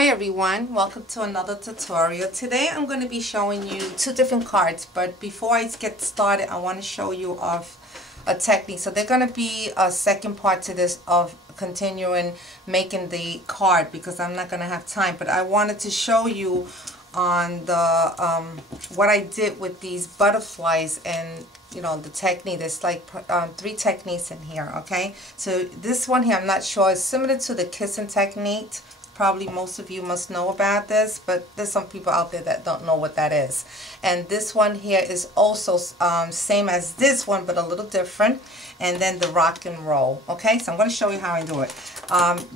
Hi everyone, welcome to another tutorial. Today I'm going to be showing you two different cards, but before I get started I want to show you of a technique. So there's going to be a second part to this of continuing making the card because I'm not going to have time, but I wanted to show you on the what I did with these butterflies and the technique. There's like three techniques in here. Okay, so this one here I'm not sure, it's similar to the kissing technique. Probably most of you must know about this, but there's some people out there that don't know what that is. And this one here is also same as this one, but a little different. And then the rock and roll. Okay, so I'm going to show you how I do it.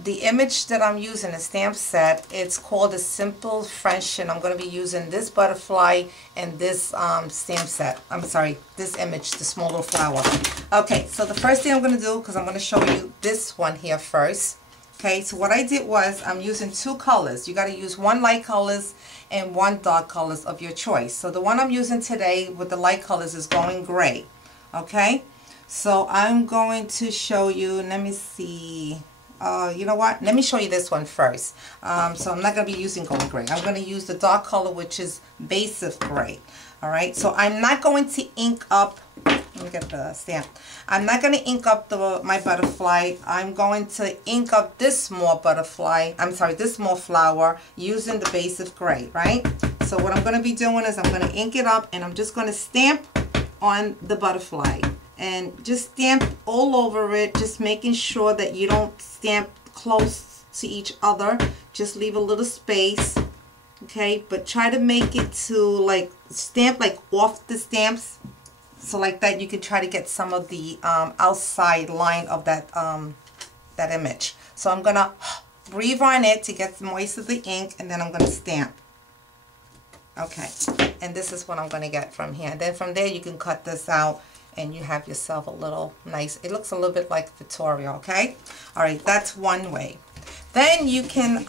The image that I'm using, the stamp set, it's called the Simple French, and I'm going to be using this butterfly and this stamp set. I'm sorry, this image, the small little flower. Okay, so the first thing I'm going to do, because I'm going to show you this one here first. Okay, so what I did was I'm using two colors. You got to use one light colors and one dark colors of your choice. So the one I'm using today with the light colors is going gray. Okay, so I'm going to show you, let me see, you know what, let me show you this one first. So I'm not going to be using going gray. I'm going to use the dark color, which is basic gray. Alright, so I'm not going to ink up, let me get the stamp. I'm not going to ink up my butterfly. I'm going to ink up this small butterfly, this small flower using the basic gray, right? So what I'm going to be doing is I'm going to ink it up and I'm just going to stamp on the butterfly. And just stamp all over it, just making sure that you don't stamp close to each other. Just leave a little space. Okay, but try to make it to like stamp like off the stamps, so like that you can try to get some of the outside line of that that image. So I'm gonna breathe on it to get the moist of the ink, and then I'm gonna stamp. Okay, and this is what I'm gonna get from here. And then from there you can cut this out and you have yourself a little nice, it looks a little bit like Victoria. Okay, all right, that's one way. Then you can,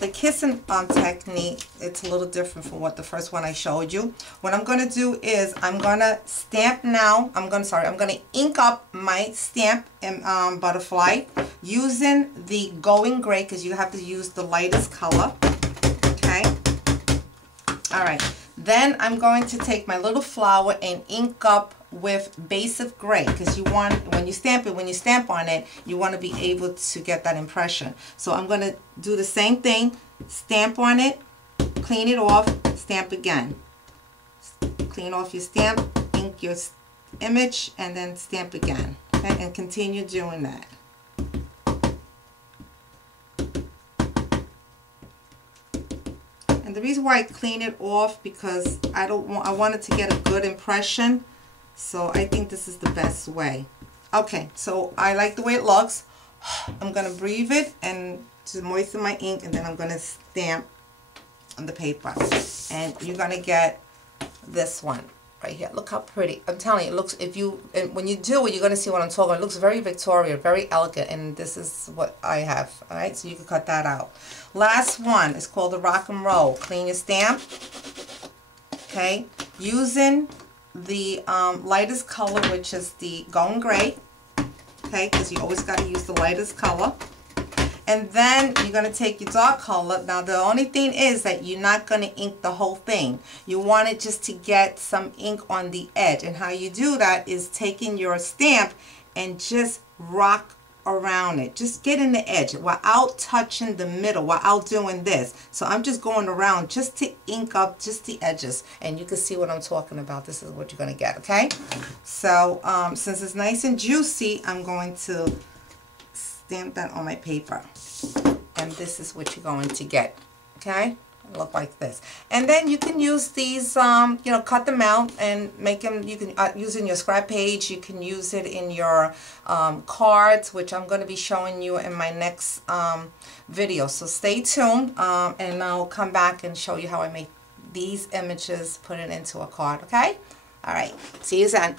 the kissing technique, it's a little different from what the first one I showed you. What I'm going to do is I'm going to stamp now, I'm going to ink up my stamp and butterfly using the going gray, because you have to use the lightest color. Okay. All right. Then I'm going to take my little flower and ink up with basic gray, because you want, when you stamp on it, you want to be able to get that impression. So I'm going to do the same thing, stamp on it, clean it off, stamp again. Clean off your stamp, ink your image, and then stamp again. Okay? And continue doing that. And the reason why I clean it off, because I wanted to get a good impression. So I think this is the best way. Okay, so I like the way it looks. I'm going to breathe it and to moisten my ink, and then I'm going to stamp on the paper. And you're going to get this one right here. Look how pretty. I'm telling you, it looks, when you do it, you're going to see what I'm talking about. It looks very Victorian, very elegant, and this is what I have. All right, so you can cut that out. Last one is called the rock and roll. Clean your stamp. Okay, using the lightest color, which is the going gray. Okay, because you always got to use the lightest color. And then you're going to take your dark color. Now the only thing is that you're not going to ink the whole thing. You want it just to get some ink on the edge. And how you do that is taking your stamp and just rock around it. Just get in the edge without touching the middle, without doing this. So I'm just going around just to ink up just the edges, and you can see what I'm talking about. This is what you're going to get. Okay, so since it's nice and juicy, I'm going to stamp that on my paper, and this is what you're going to get. Okay, look like this. And then you can use these, cut them out and make them, you can use it in your scrap page, you can use it in your cards, which I'm going to be showing you in my next video. So stay tuned, and I'll come back and show you how I make these images, put it into a card. Okay, all right, see you then.